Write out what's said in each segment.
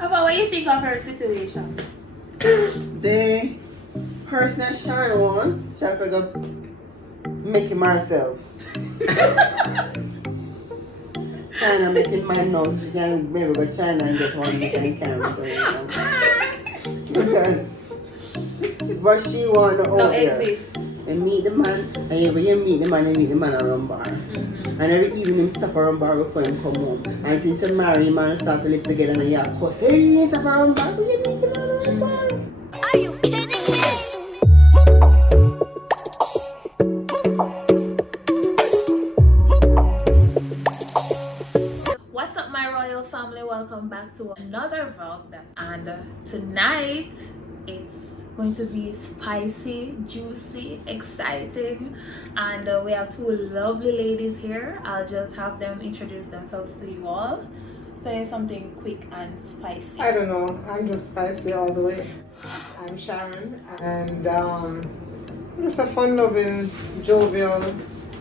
About what you think of her situation? The person that Sharon wants, she have to go make him herself. China making man know she can maybe go China and get one and can carry it. Because what she want to No out there. exist. And meet the man, and when you meet the man around bar. And every evening him stop around bar before him come home. And since you marry him and start to live together and you have cuss, hey, you stop around bar, but you meet the man around bar. Are you kidding me? What's up, my royal family? Welcome back to another vlog. And tonight it's going to be spicy, juicy, exciting, and we have two lovely ladies here. I'll just have them introduce themselves to you all. Say something quick and spicy. I don't know. I'm just spicy all the way. I'm Sharon, and I'm just a fun-loving, jovial,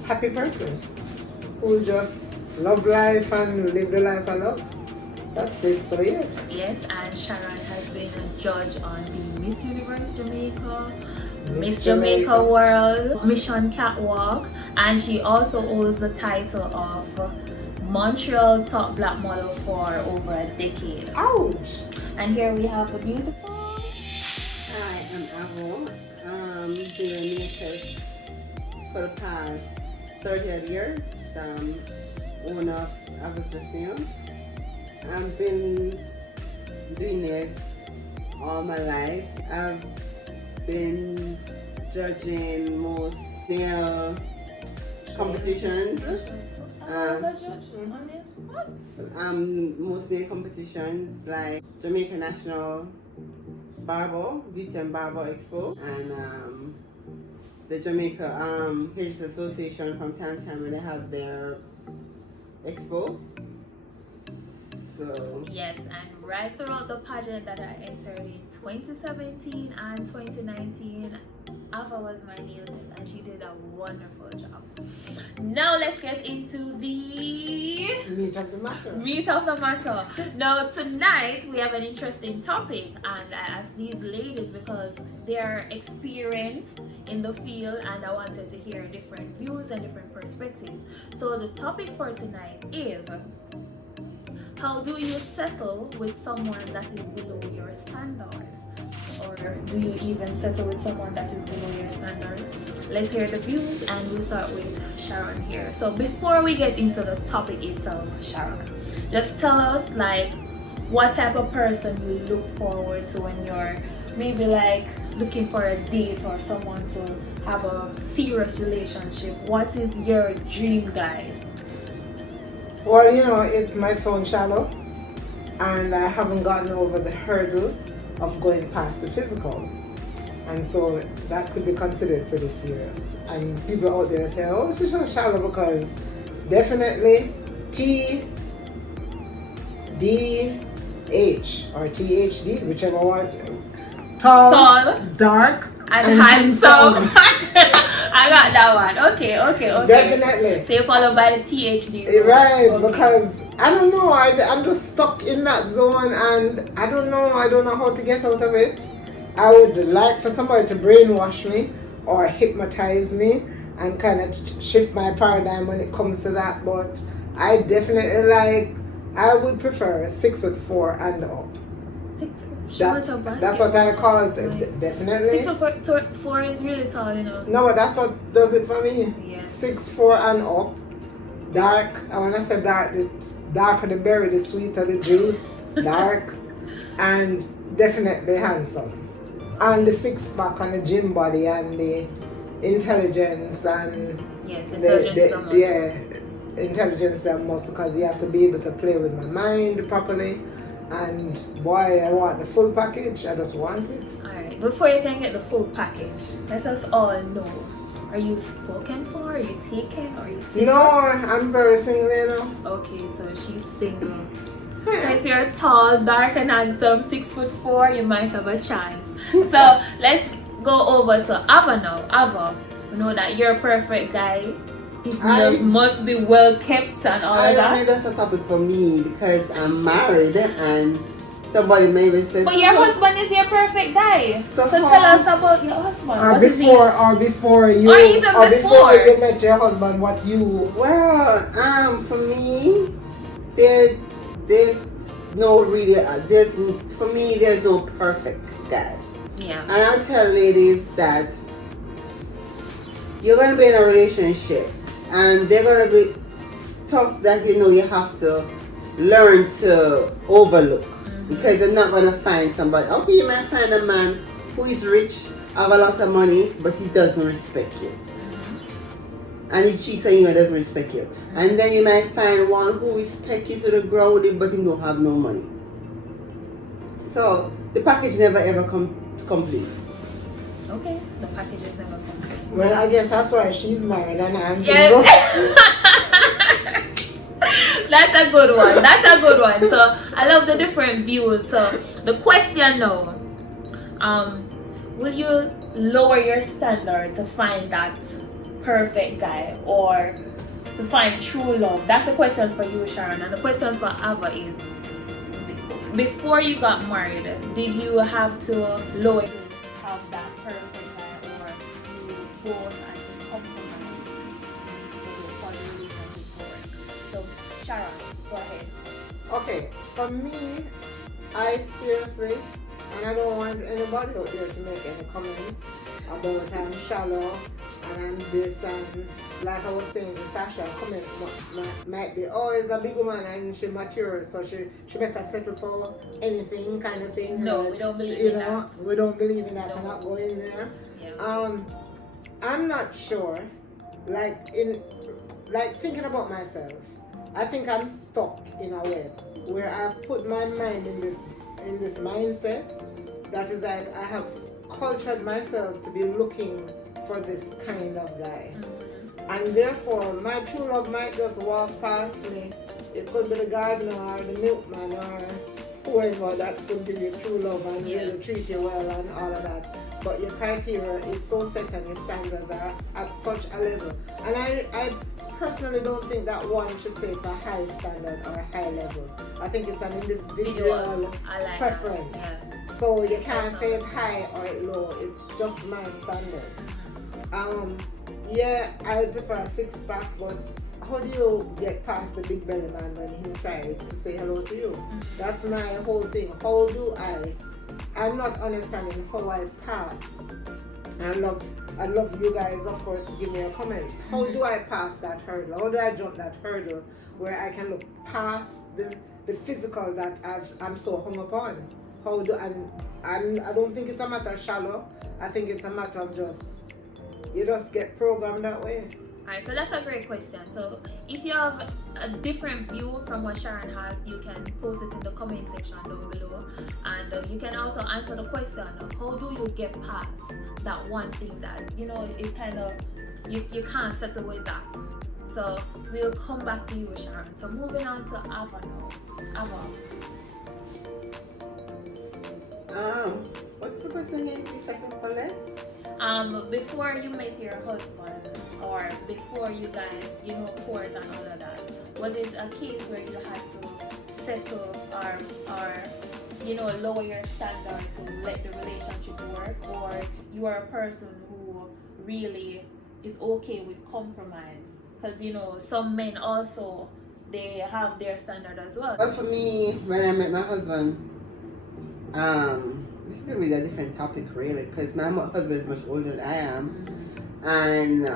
happy person who just love life and live the life I love. That's basically it. Yes, and Sharon has been a judge on the Miss Universe Jamaica, Miss Jamaica World, Mission Catwalk, and she also holds the title of Montreal Top Black Model for over a decade. Ouch! And here we have the beautiful. Hi, I'm Avo. Been a makeup for the past 30 years. Owner of Avo's Museum. I've been doing this all my life. I've been judging most nail competitions. Most nail competitions like Jamaica National Barber, Beauty and Barber Expo, and the Jamaica Heritage Association from time to time when they have their expo. So Yes, and right throughout the pageant that I entered in 2017 and 2019, Ava was my nail tech and she did a wonderful job. Now let's get into the Meat of the matter. meat of the matter. Now tonight we have an interesting topic, and I asked these ladies because they are experienced in the field and I wanted to hear different views and different perspectives. So the topic for tonight is, how do you settle with someone that is below your standard? Or do you even settle with someone that is below your standard? Let's hear the views, and we'll start with Sharon here. So before we get into the topic itself, Sharon, just tell us like what type of person you look forward to when you're maybe like looking for a date or someone to have a serious relationship. What is your dream guy? Well, you know, it might sound shallow, and I haven't gotten over the hurdle of going past the physical. And so that could be considered pretty serious. And people out there say, oh, it's so shallow, because definitely TDH or THD, whichever one. Tall, dark, and handsome. I got that one. Okay. Definitely. So you followed by the THD. Right, Okay. because I don't know, I'm just stuck in that zone, and I don't know how to get out of it. I would like for somebody to brainwash me or hypnotize me and kind of shift my paradigm when it comes to that, but I definitely I would prefer 6'4" and up. That's what I call it, definitely. 6'4" is really tall, you know. No, but that's what does it for me. Yes. 6'4" and up. Dark, and when I say dark, it's darker the berry, the sweeter the juice. Dark, and definitely handsome. And the six pack and the gym body and the intelligence and Yes, intelligence and muscle, because you have to be able to play with my mind properly. And boy, I want the full package. I just want it. Alright, before you can get the full package, let us all know. Are you spoken for? Are you taken? Or are you single? No, I'm very single, you know. Okay, so she's single. So if you're tall, dark and handsome, 6'4", you might have a chance. So let's go over to Ava now. Ava, we know that you're a perfect guy. His nails must be well kept and all I that. don't think that's a topic for me because I'm married and somebody maybe says. But your husband is your perfect guy. So So tell far- us about your husband. Or What is he? before you, Or even before before. you met your husband, what you. Well, for me, there's no really there's no perfect guy. Yeah. And I'll tell ladies that you're gonna be in a relationship, and they're gonna be stuff that you have to learn to overlook, because you're not gonna find somebody. Okay, you might find a man who is rich, have a lot of money, but he doesn't respect you. And he cheats on you and doesn't respect you. And then you might find one who respects you to the ground, but he don't have no money. So the package never ever complete. Okay. The package is never complete. Well, I guess that's why she's married and I'm single. Yes. That's a good one. That's a good one. So I love the different views. So the question now, will you lower your standard to find that perfect guy or to find true love? That's a question for you, Sharon. And the question for Ava is, before you got married, did you have to lower to have that perfect guy, or you both had to compromise for the relationship to work? So Sharon, go ahead. Okay, for me, I seriously, and I don't want anybody out there to make any comments about I'm shallow and I'm this, and like I was saying to Sasha, comment might be, oh, it's a big woman and she matures, so she better settle for anything kind of thing. No, Like, we don't believe you in know, that. we don't believe in that. No. I'm not going there. Yeah. I'm not sure. Like thinking about myself, I think I'm stuck in a web where I've put my mind in this mindset that is like I have cultured myself to be looking for this kind of guy, and therefore my true love might just walk past me. It could be the gardener or the milkman or whoever that could give you true love and really treat you well and all of that. But your criteria is so set and your standards are at such a level. And I personally don't think that one should say it's a high standard or a high level. I think it's an individual I like preference. that. Yeah. So you can't say it's high or it's low. It's just my standard. Yeah, I would prefer a six-pack, but how do you get past the big belly man when he tried to say hello to you? That's my whole thing. How do I'm not understanding how I pass. I love you guys, of course, to give me your comments. How do I pass that hurdle? How do I jump that hurdle where I can look past the physical that I'm so hung up on? How do I don't think it's a matter of shallow. I think it's a matter of you just get programmed that way. Alright, so that's a great question. So if you have a different view from what Sharon has, you can post it in the comment section down below, and you can also answer the question of how do you get past that one thing that it kind of you can't settle with that. So we'll come back to you, Sharon. So moving on to Ava now. Ava. What's the question again? The second for less? Before you met your husband, or before you guys, court and all of that, was it a case where you had to settle or lower your standard to let the relationship work, or you are a person who really is okay with compromise? Because some men also, they have their standard as well. Well, for me, when I met my husband, this is really a different topic, really, because my husband is much older than I am. And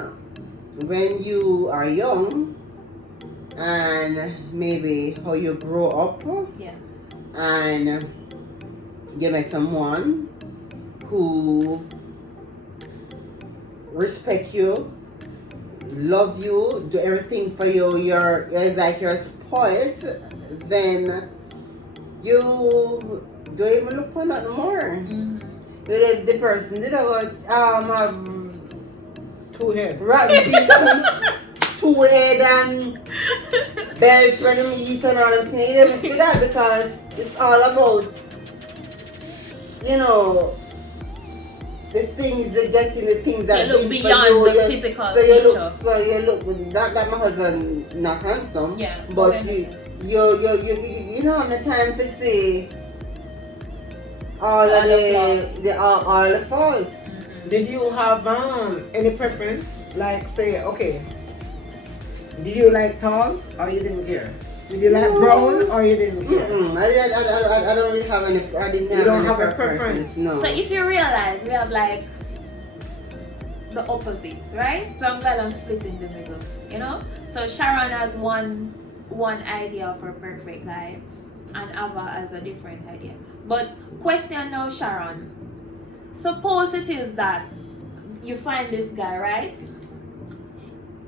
when you are young, and maybe how you grow up, and you met someone who respect you, love you, do everything for you, it's like you're spoiled, then you don't even look for nothing more. But if the person did have Two head. rat deep, two head and belch when you eat and all them things, you never see that, because it's all about, the things, getting the things that You look big beyond for you. the physical So you feature. look, not that my husband not handsome, Yeah, but okay. you don't have the time to say, all of flaws. all the faults. Did you have any preference? Like say, okay, did you like tall or you didn't care? Did you like brown or you didn't care? I don't really have any. I didn't You have don't any have a preference? No. So if you realize we have like the opposites, right? So I'm glad I'm split in the middle, you know? So Sharon has one idea of her perfect guy and Ava has a different idea. But question now, Sharon. Suppose it is that you find this guy, right?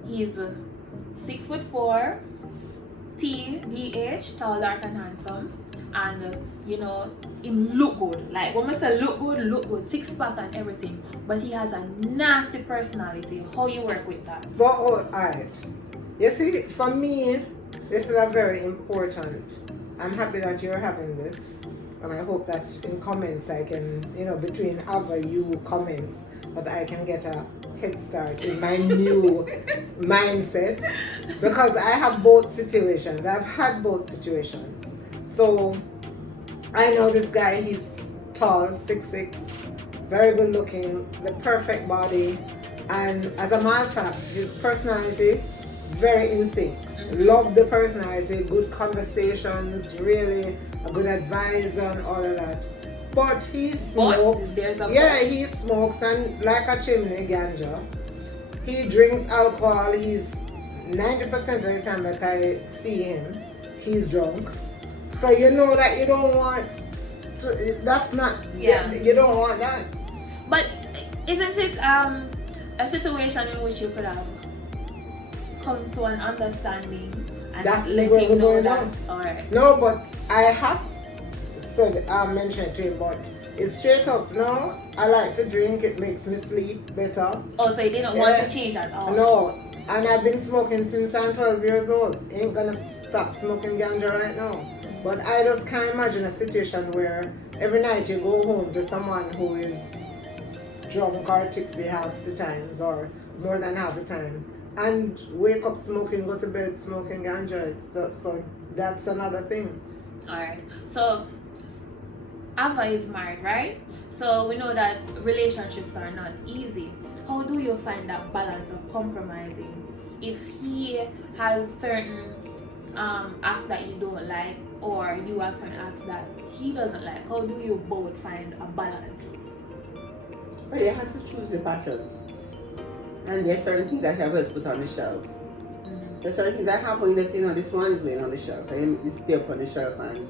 He's 6'4", TDH, tall, dark, and handsome, and you know, him look good. Like when I say look good, six pack and everything. But he has a nasty personality. How you work with that? But alright. You see, for me, this is a very important. I'm happy that you're having this. And I hope that in comments I can, between other you comments, that I can get a head start in my new mindset. Because I have both situations. I've had both situations. So I know this guy, he's tall, 6'6", very good looking, the perfect body. And as a matter of fact, his personality, very in sync. Love the personality, good conversations, really a good advisor and all of that. But he smokes. He smokes and like a chimney ganja. He drinks alcohol. He's 90% of the time that I see him, he's drunk. So you know that you don't want to, that's not, you don't want that. But isn't it a situation in which you could have come to an understanding and That's let where him we're know going that? on. Alright. No, but I have said, I mentioned it to him, but it's straight up, no, I like to drink, it makes me sleep better. Oh, so you didn't want to change at all? No, and I've been smoking since I'm 12 years old. Ain't gonna stop smoking ganja right now. But I just can't imagine a situation where every night you go home to someone who is drunk or tipsy half the times or more than half the time and wake up smoking, go to bed smoking ganja. So that's another thing. Alright. So Ava is married, right? So we know that relationships are not easy. How do you find that balance of compromising? If he has certain acts that you don't like, or you have certain acts that he doesn't like, how do you both find a balance? But you have to choose the battles. And there's certain things that have us put on the shelf. There's certain things that happen that this one is laying on the shelf and it stay up on the shelf and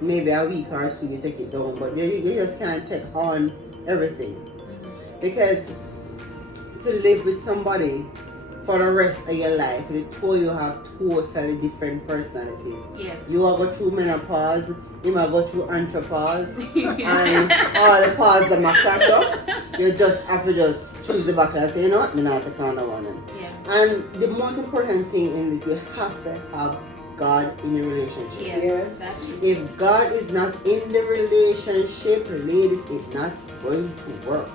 maybe a week or two you take it down, but you just can't take on everything. Because to live with somebody for the rest of your life, the two of you have totally different personalities. Yes. You will go through menopause, you might go through andropause, and all the pause that might catch up. You just have to just choose the battle and say, you know what, I'm not the kind of one. Yeah. And the most important thing in this, you have to have God in the relationship. Yes, that's true. If God is not in the relationship, ladies, it's not going to work.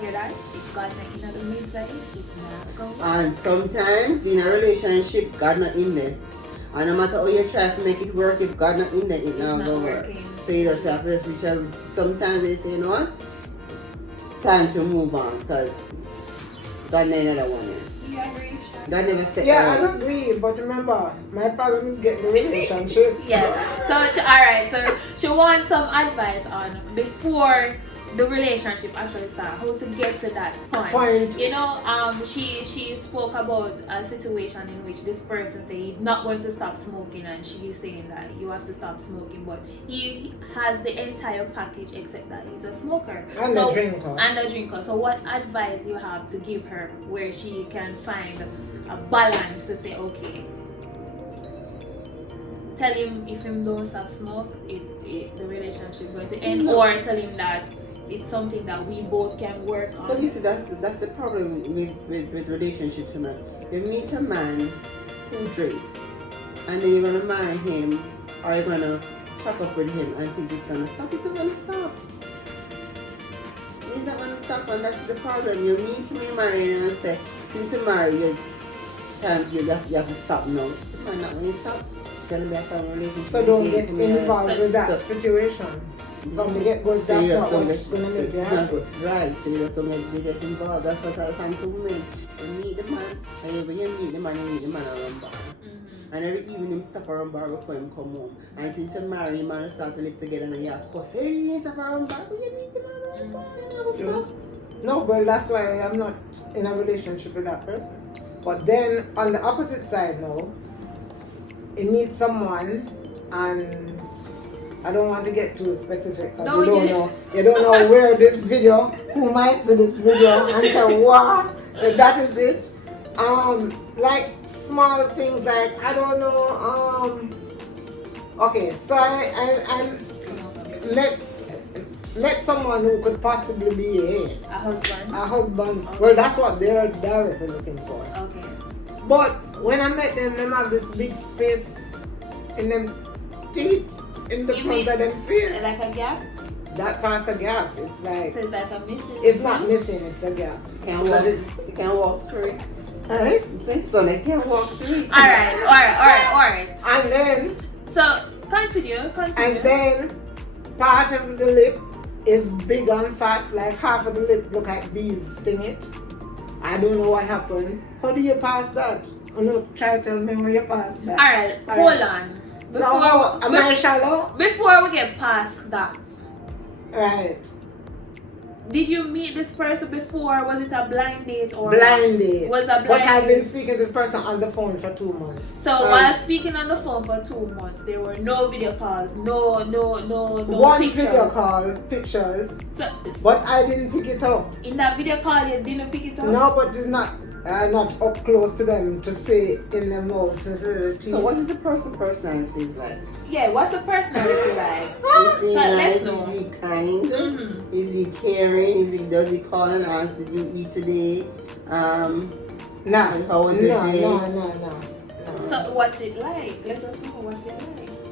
Hear that? If God not in the midnight, it's not going. And sometimes in a relationship, God not in there. And no matter how you try to make it work, if God not in there, it's not going to work. So you just have to reach out. Sometimes they say, you know what? Time to move on because God never another one here. You agree, Sean? God never said Yeah, I agree, but remember, my problem is getting the relationship. Yeah. So, alright, so she wants some advice on before the relationship actually starts, how to get to that point. You know, she spoke about a situation in which this person says he's not going to stop smoking, and she is saying that you have to stop smoking, but he has the entire package except that he's a smoker And a drinker. And a drinker. So what advice you have to give her where she can find a balance to say, okay, tell him if him don't stop smoke, the relationship is going to end, or tell him that it's something that we both can work on. But you see, that's the problem with relationships, you know. You meet a man who drinks, and then you're gonna marry him, or you're gonna fuck up with him and think he's gonna stop. He's not gonna stop. He's not gonna stop, and that's the problem. You meet him, you marry him, and say, since you marry, you have to stop now. The man not gonna stop. It's gonna be a family relationship. So don't get involved with that situation. from the get-go, So that's you not just don't what's going to make you it's not happy. right. So you just don't get involved. That's what I find to women. You meet the man, and when you meet the man around bar. And every evening him stop around bar before him come home. And since you marry him and start to live together and you have cuss, hey, you stop around bar, but you meet him around bar. You never True. stop. No, well, that's why I'm not in a relationship with that person. But then on the opposite side now, you meet someone, and I don't want to get too specific because No, you don't know where this video, who might see this video and say, wow, that is it. Like small things like, I don't know, okay, so I met someone who could possibly be A husband. a husband. Well, that's what they're directly looking for. Okay. But when I met them have this big space in them teeth, in the You front mean of them face. Like a gap? That past a gap. It's like, So it's like a missing. it's not missing, it's a gap. You can't walk, you can't walk through it. Alright? So they can't walk through it. Alright. And then, So continue. and then, part of the lip is big and fat, like half of the lip look like bees sting it. I don't know what happened. How do you pass that? I'm gonna try to tell me where you pass that. Alright, hold on. So, am I shallow? Before we get past that, Right. did you meet this person before? Was it a blind date or Blind date. Was a blind But I've been date? speaking to the person on the phone for 2 months. So while speaking on the phone for 2 months, there were no video calls, no One pictures. video call, pictures, So but I didn't pick it up. in that video call, you didn't pick it up. No, but it's not up close to them to say in the mouth. So what is the personality like? Yeah, what's the personality like? Is he Let's nice? know. Is he kind? Mhm. Is he caring? Does he call and ask, did you eat today? No, How was your day? no. So what's it like? Let us know what's it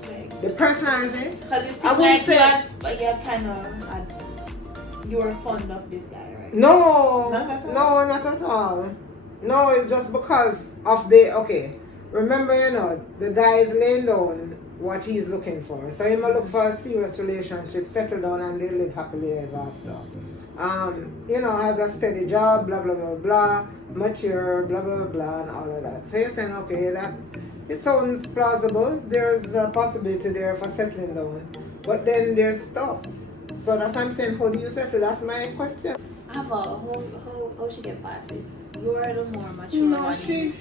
like. The personality? Because it I seems wouldn't like you're kind of you're fond of this guy, right? No, Not at all? no, not at all. No, it's just because of okay. Remember, the guy is laying down what he's looking for. So he might look for a serious relationship, settle down, and they live happily ever after. Has a steady job, blah blah blah blah, mature, blah blah blah, and all of that. So you're saying, okay, that it sounds plausible. There's a possibility there for settling down, but then there's stuff. So that's why I'm saying, how do you settle? That's my question. Ava, how she get past this? You're the more mature No, one. she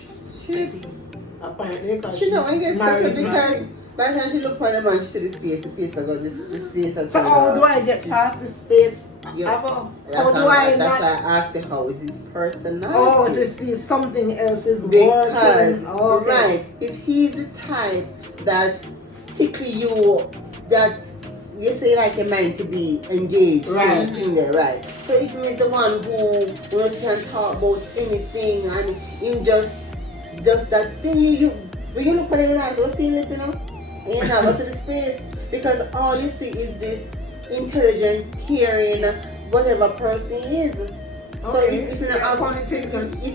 Apparently, because She know, I guess that's married because by the time she look for the man, she see the space I got this space. So how do I get past the space? Yeah. How That's do I that's not? why I asked you how is his personality. Oh, to see something else is Because working. Okay. right, if he's the type that tickle you, that you say like a man to be engaged, Right. in there, right? So if he's the one who can talk about anything and him just that thing, you when you look at him like, what's he lipping up? You know, go to the space because all you see is this intelligent, caring, whatever person he is. So Okay. if you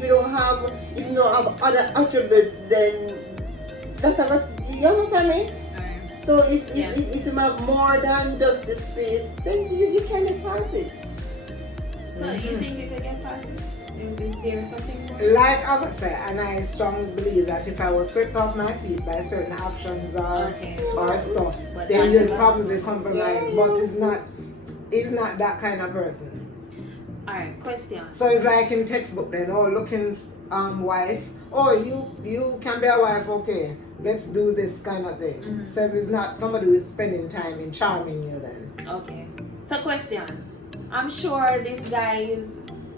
don't have other attributes, then that's what you understand me. So if you have more than just the space, then you can get past it. So you think you could get past it? Is there something more? Like I would say, and I strongly believe that if I was swept off my feet by certain actions or stuff, But then not you'd the- probably compromise. But he's not that kind of person. Alright, question. So it's like in textbook then, looking wife. Oh, you can be a wife, okay. Let's do this kind of thing. Mhm. So it's not somebody who's spending time in charming you then. Okay. So question. I'm sure this guy is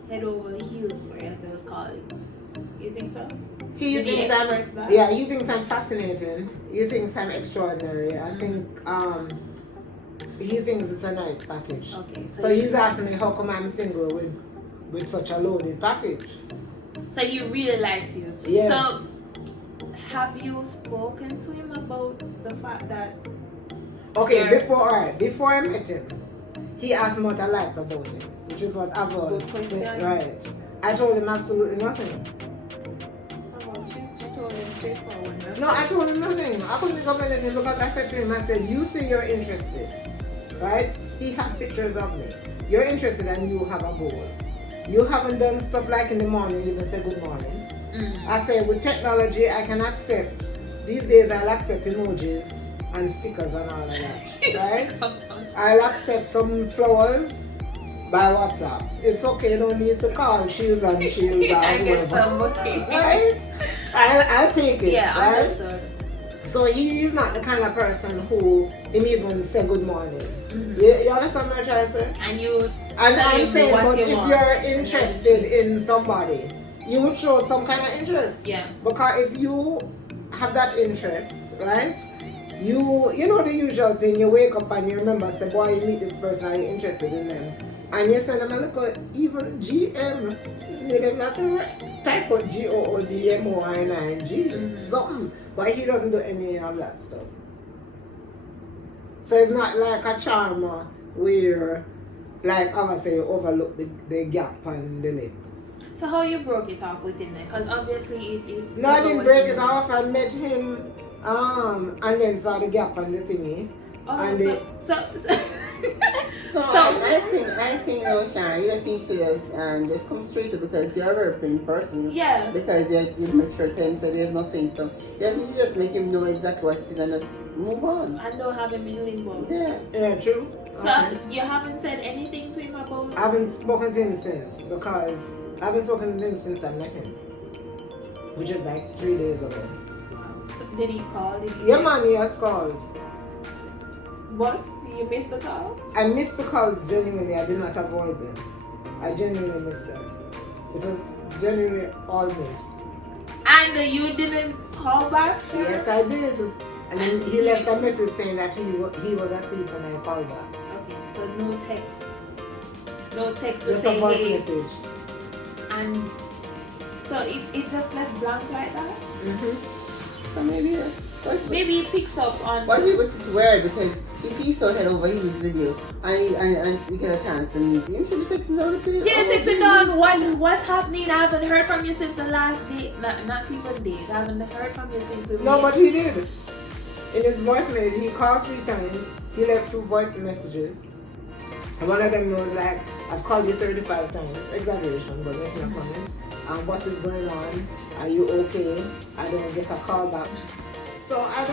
head over heels for you, as they would call it. You think so? He Did he thinks express that? yeah, you think I'm fascinating. You think I'm extraordinary. I think he thinks it's a nice package. Okay. So he's asking me how come I'm single with such a loaded package. So he really likes you. Yeah. So have you spoken to him about the fact that Okay, Yeah. before I met him, he asked me what I liked about him, which is what I was. Good question. Right. I told him absolutely nothing. she told him straightforward? No, I told him nothing. I couldn't think of anything because I said to him, I said, you say you're interested. right? He had pictures of me. You're interested and you have a goal. You haven't done stuff like in the morning, even say good morning. I say with technology, I can accept, these days I'll accept emojis and stickers and all of that, right? I'll accept some flowers by WhatsApp. It's okay, don't need to call shoes and shoes or I get whatever. some, okay. Right? I'll take it, Yeah, right? understood. So he is not the kind of person who him even say good morning. You understand what I'm trying to say? And you And tell I'm him saying, what but you if want. you're interested in somebody, you would show some kind of interest. Yeah. Because if you have that interest, right? You know the usual thing, you wake up and you remember, say, boy, you meet this person, are you interested in them? And you send them a little, even GM, you don't have to type of GOODMOING, something. But he doesn't do any of that stuff. So it's not like a charmer where, like I say, you overlook the gap on the lip. So how you broke it off with him then? Because obviously it No, I didn't break it off. I met him, and then saw the gap on the thingy. Oh, And So I think though, Sharon, you just need to just come straight to, because you're a very plain person. yeah. Because you make sure to him so there's nothing. So you just need to just make him know exactly what it is and just move on. I don't have him in limbo. Yeah. Yeah, true. So Okay. you haven't said anything to him about I haven't spoken to him since, because I haven't spoken to him since I met him, which is like 3 days ago. So did he call? Did he Yeah, man, he has called. What? You missed the call? I missed the calls genuinely. I did not avoid them. I genuinely missed them. It was genuinely all missed. And you didn't call back? Sure? Yes, I did. And then he left a message saying that he was asleep when I called back. Okay, so no text. No text to Just say a voice hey. message. And so it just left blank like that? Mm-hmm. So maybe. Maybe he picks up on. But it's weird, because if he's so head over heels with you and you get a chance to meet you, you should be texting down the page. Yeah, texting down. What's happening? I haven't heard from you since the last day. Not even days. I haven't heard from you since we No, met. but he did. In his voicemail, he called 3 times. He left 2 voice messages. And one of them was like, I've called you 35 times. Exaggeration, but making a comment. And what is going on? Are you okay? I don't get a call back. So I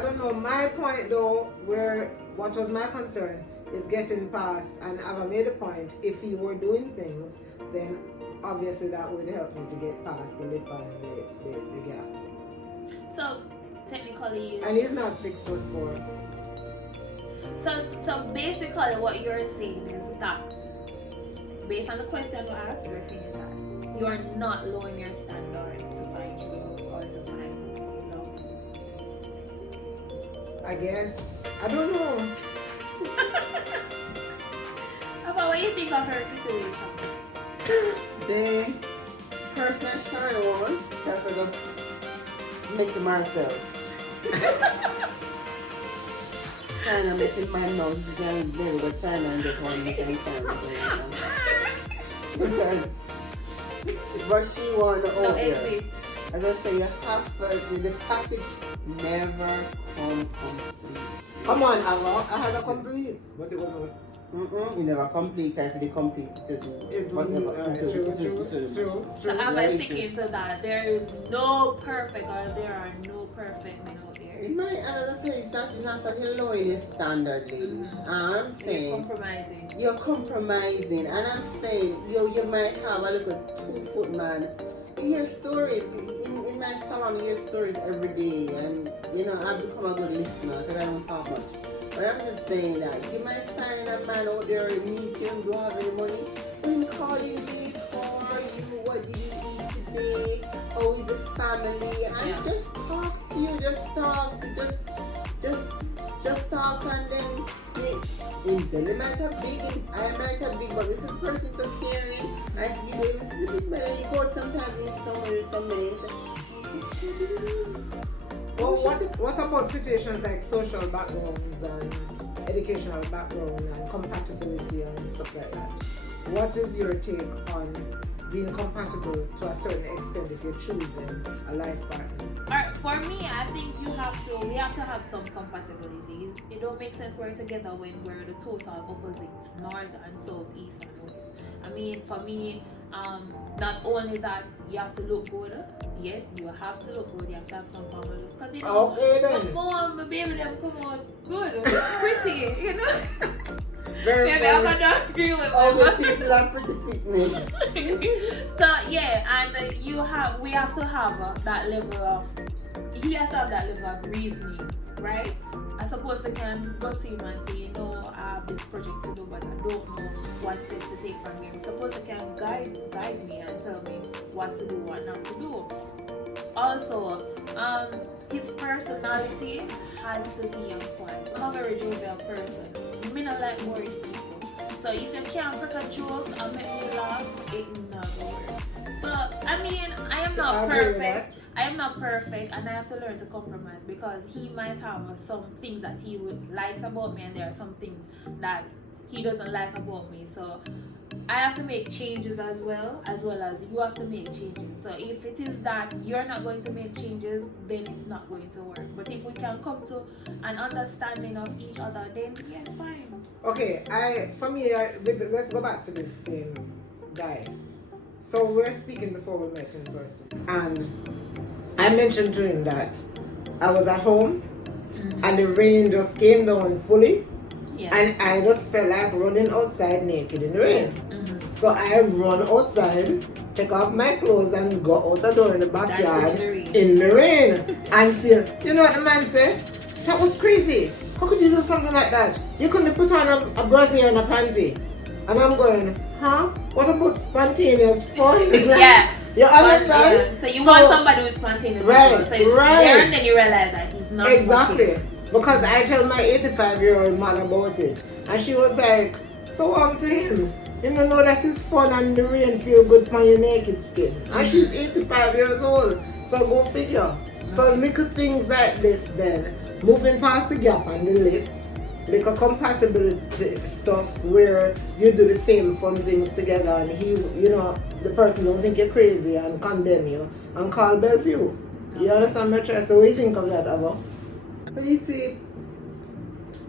don't know. My point though, what was my concern is getting past, and I've made a point, if he were doing things, then obviously that would help me to get past the lip and the gap. So technically, And he's not 6'4". so basically, what you're saying is that, based on the question you asked, you're saying is that you are not lowering your standard to find true or to find love. I guess. I don't know. About what you think of her situation? The person that Sharon wants, that's for the make him herself. China making my nose, you can go to China and get one make any time. Because what she wants No over there. exit. As I say, you have the package never come complete. Come on, Ava. I had a complete, but it wasn't. You never complete, if they complete to do It whatever. true. So am I sticking to that? There is no perfect, or there are no perfect men out there. It might, and as I say, it's not such a lowering your standard, ladies. I'm You're saying compromising. you're compromising, and I'm saying you might have a little 2-foot man. You hear stories in my salon. You hear stories every day, and I've become a good listener because I don't talk much. But I'm just saying that you might find a man out there, meet him, don't have any money, but he call you big for you. What did you eat today? How is the family? And just talk to you. Just talk. Just talk, and then. They might have big, I might have big, but because the person's so caring, I give them a little bit better. You go out sometimes in somebody. Well, what about situations like social backgrounds and educational background and compatibility and stuff like that? What is your take on being compatible to a certain extent if you're choosing a life partner? Alright, For me, I think we have to have some compatibility. It don't make sense we're together when we're the total opposite, north and south, east and west. I mean, for me, not only that you have to look good, yes, you have to look good, you have to have some formalities. Because you know, Okay then. my mom, my baby, them come out good, pretty, you know. Very Maybe I'm funny. gonna agree with All the them. people are pretty picnic. So yeah, and we have to have that level of, he has to have that level of reasoning, right? I suppose they can go to him and say, you know, I have this project to do, but I don't know what steps to take from here. Suppose they can guide me and tell me what to do, what not to do. Also, his personality has to be on point. I'm a very jovial person. You may not like boring people. So if you can't crack a joke and make me laugh, it not gonna work. So I mean, I am not I agree with perfect. I am not perfect, and I have to learn to compromise because he might have some things that he would likes about me, and there are some things that he doesn't like about me. So I have to make changes as well as you have to make changes. So if it is that you're not going to make changes, then it's not going to work. But if we can come to an understanding of each other, then yeah, fine. Okay, let's go back to this same guy. So we're speaking before we met in person, and I mentioned to him that I was at home and the rain just came down fully, Yeah. and I just felt like running outside naked in the rain. Mhm. So I run outside, take off my clothes, and go out the door in the backyard in the rain and feel. You know what the man said? That was crazy. How could you do something like that? You couldn't put on a brassiere and a panty. And I'm going, huh? What about spontaneous fun? Yeah. You understand? Yeah. So you want somebody who's spontaneous. Right, as well. So right. there and then you realize that he's not Exactly. spontaneous. Because I tell my 85-year-old man about it. And she was like, so to him. You know that it's fun and the rain feel good on your naked skin. And she's 85 years old. So go figure. So little things like this then. Moving past the gap and the lip. Like a compatibility stuff where you do the same fun things together and the person don't think you're crazy and condemn you and call Bellevue. You understand my choice? So what do you think of that, Ava? But you see,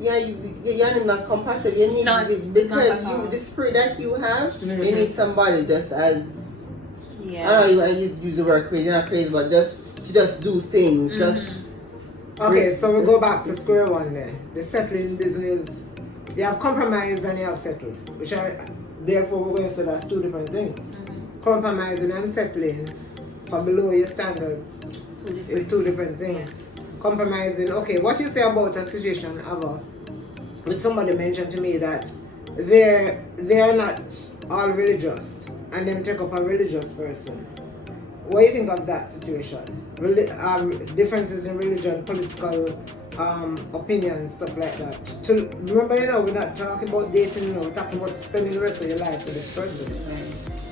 you're not compatible. You need Not because at all. the spirit that you have, Mhm. you need somebody just as Yeah. I don't know. I use the word crazy, not crazy, but just to just do things. Just Okay, so we go back to square one there. The settling business, you have compromised and you have settled, which are, therefore we're going to say that's two different things. Compromising and settling for below your standards is two different things. Compromising, okay, what you say about a situation, Ava, with somebody mentioned to me that they're not all religious and then take up a religious person. What do you think of that situation? Differences in religion, political opinions, stuff like that. Remember, we're not talking about dating, we're talking about spending the rest of your life with this person.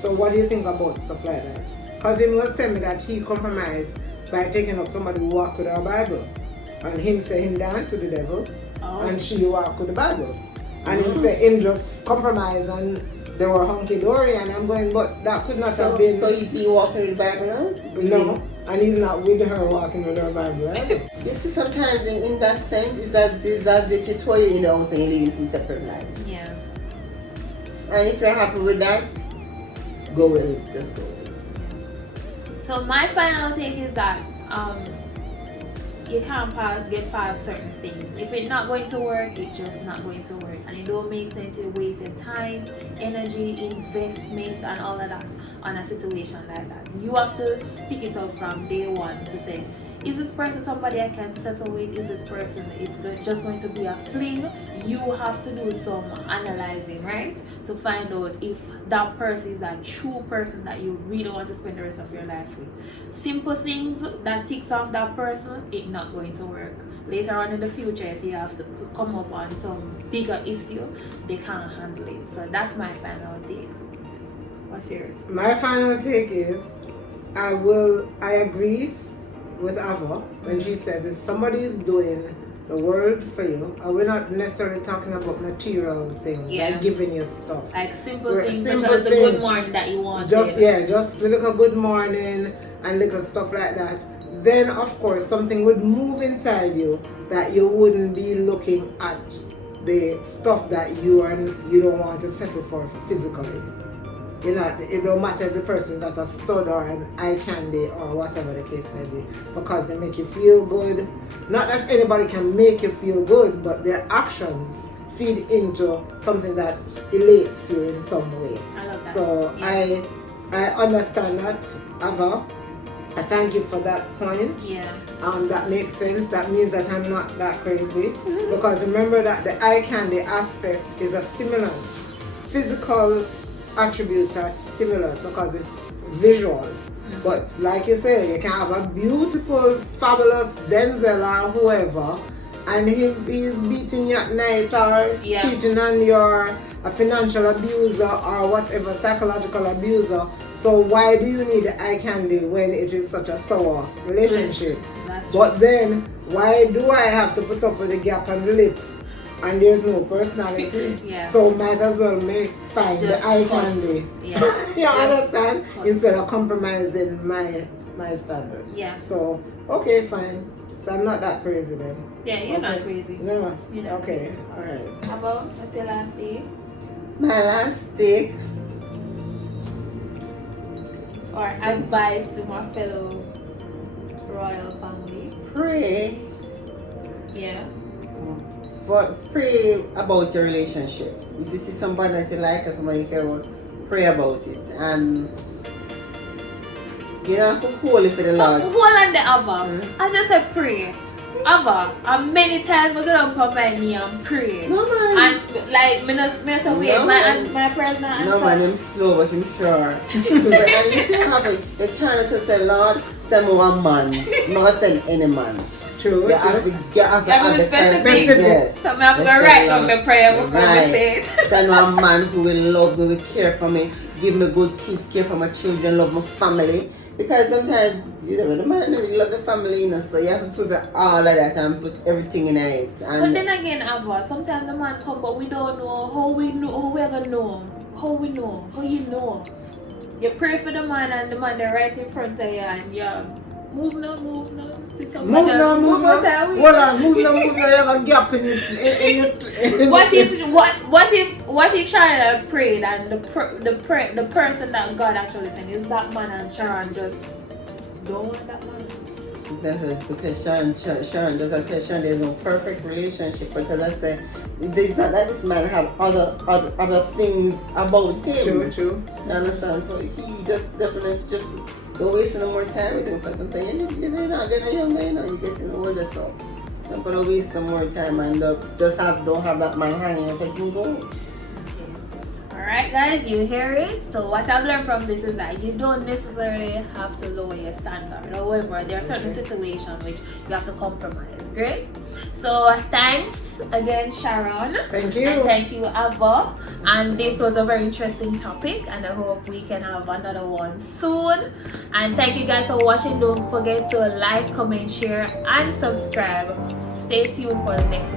So what do you think about stuff like that? Because he was telling me that he compromised by taking up somebody who walked with our Bible. And him say him dance with the devil, and she walk with the Bible. And him say him just compromise and they were hunky-dory, and I'm going, but that could not have been... So is he walking with the Bible now? No, and he's not with her walking with her Bible, right? You see, sometimes in that sense, it's as if you throw you in the house and you live in two separate lives. Yeah. And if you're happy with that, go with it. Just go with it. So my final take is that you can't get past certain things. If it's not going to work, it's just not going to work. And it don't make sense to waste your time, energy, investment, and all of that on a situation like that. You have to pick it up from day one to say, is this person somebody I can settle with? Is this person just going to be a fling? You have to do some analyzing, right? To find out if that person is a true person that you really want to spend the rest of your life with. Simple things that ticks off that person, it's not going to work. Later on in the future, if you have to come up on some bigger issue, they can't handle it. So that's my final take. What's yours? My final take is, I agree with Ava when she said if somebody is doing the world for you, and we're not necessarily talking about material things, like giving you stuff. Like simple We're things simple such as a things. good morning that you want. Just little good morning and little stuff like that. then of course something would move inside you that you wouldn't be looking at the stuff that you don't want to settle for physically. You know, it don't matter if the person that a stud or an eye candy or whatever the case may be, because they make you feel good. Not that anybody can make you feel good, but their actions feed into something that elates you in some way. I love that. So Yeah. I understand that, Ava. I thank you for that point. Yeah. That makes sense. That means that I'm not that crazy. Because remember that the eye candy aspect is a stimulant. Physical attributes are stimulant because it's visual. But like you say, you can have a beautiful, fabulous Denzel or whoever, and he's beating you at night or cheating on your a financial abuser or whatever, psychological abuser. So why do you need the eye candy when it is such a sour relationship? But then, why do I have to put up with the gap on the lip and there's no personality? So might as well find the eye candy. You understand? Instead of compromising my standards. So, okay, fine. So I'm not that crazy then. Yeah, you're not crazy. No. You're not Okay, alright. How about what's your last day? My last stick. Or advice to my fellow royal family? Pray. Yeah. But pray about your relationship. If you see somebody that you like or somebody you care about, pray about it. And you don't have to hold it for the Lord. Hold on the Abba. I just said pray. Abba, and many times we're gonna put my knee and pray. No man. And like me not wait, No, my prayers not answer. No man, I'm slow but I'm sure. And if you have it, you can't just say, Lord, send me one man. Not send any man. True. You have to have the specific. yes. So I have to go write down my prayer before I Right. say it. Send one man who will love me, will care for me, give me good kids, care for my children, love my family. Because sometimes the man doesn't really love the family, you know, so you have to put all of that and put everything in it. And But then again, Abba, sometimes the man come, but we don't know how we're gonna know him. How we know him. How you know him. You pray for the man and the man they're right in front of you and yeah. Move now. Move now. Hold on, move now. You have a gap in it. What if Sharon had prayed and the person that God actually sent is that man and Sharon just don't want that man? because Sharon does not tell Sharon there's no perfect relationship, because I say it's not that this man have other things about him. True. You understand? So he just definitely just don't waste no more time with him, because sometimes you're not getting younger, you know, you're getting older, so don't gonna waste some more time and don't have that man hanging and let him go. Alright guys, you hear it? So what I've learned from this is that you don't necessarily have to lower your standard. However, there are certain situations which you have to compromise. Great? So thanks again, Sharon. Thank you. And thank you, Abba. And this was a very interesting topic and I hope we can have another one soon. And thank you guys for watching. Don't forget to like, comment, share and subscribe. Stay tuned for the next